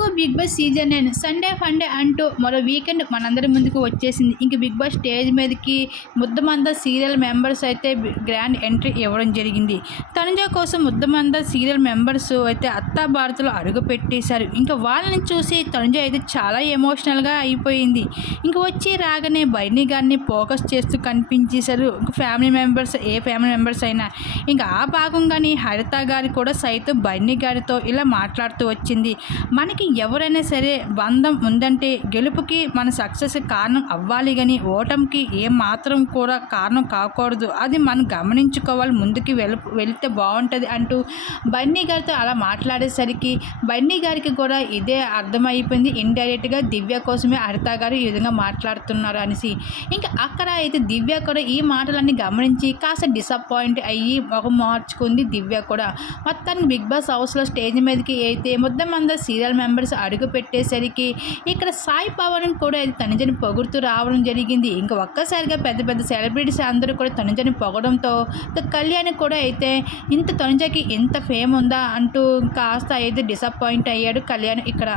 ఎందుకు Bigg Boss season 9 Sunday Funday అంటూ మరో వీకెండ్ మనందరి ముందుకు వచ్చేసింది. ఇంక బిగ్ బాస్ స్టేజ్ మీదకి ముద్దమంద సీరియల్ మెంబర్స్ అయితే గ్రాండ్ ఎంట్రీ ఇవ్వడం జరిగింది. తనుజ కోసం ముద్దమంద సీరియల్ మెంబర్స్ అయితే అత్తా భారత్లో అడుగు పెట్టేశారు. ఇంకా వాళ్ళని చూసి తనుజ అయితే చాలా ఎమోషనల్గా అయిపోయింది. ఇంక వచ్చి రాగానే బైని గారిని ఫోకస్ చేస్తూ కనిపించేశారు. ఇంక ఫ్యామిలీ మెంబర్స్ ఏ ఫ్యామిలీ మెంబర్స్ అయినా ఇంకా ఆ భాగంగానే హరిత గారి కూడా సైతం బైని గారితో ఇలా మాట్లాడుతూ వచ్చింది. మనకి ఎవరైనా సరే బంధం ఉందంటే గెలుపుకి మన సక్సెస్ కారణం అవ్వాలి, కానీ ఓటమికి ఏమాత్రం కూడా కారణం కాకూడదు. అది మనం గమనించుకోవాలి, ముందుకు వెళితే బాగుంటుంది అంటూ బన్నీ గారితో అలా మాట్లాడేసరికి బన్నీ గారికి కూడా ఇదే అర్థమైపోయింది. ఇండైరెక్ట్గా దివ్య కోసమే హరిత గారు ఈ విధంగా మాట్లాడుతున్నారు అనేసి. ఇంకా అక్కడ అయితే దివ్య కూడా ఈ మాటలన్నీ గమనించి కాస్త డిసప్పాయింట్ అయ్యి మొహం మార్చుకుంది దివ్య కూడా. మొత్తానికి బిగ్ బాస్ హౌస్లో స్టేజ్ మీదకి అయితే ముద్దమంద సీరియల్ మెంబర్స్ అడుగు పెట్టేసరికి ఇక్కడ సాయి పవన్ కూడా తనుజని పొగుడుతూ రావడం జరిగింది. ఇంకా ఒక్కసారిగా పెద్ద పెద్ద సెలబ్రిటీస్ అందరూ కూడా తనుజని పొగడంతో కళ్యాణ్ కూడా అయితే ఇంత తనుజకి ఇంత ఫేమ్ ఉందా అంటూ కాస్త అయితే డిసప్పాయింట్ అయ్యాడు కళ్యాణ్ ఇక్కడ.